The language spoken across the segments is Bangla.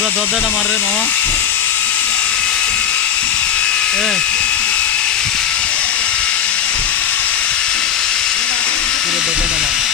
पूरा दरजाটা মার রে মামা পুরো দরজাটা মার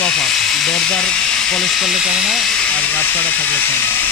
তফাৎ দরজার পলিশ করলে কেমন হয় আর রাস্তাটা থাকলে কেমন হয়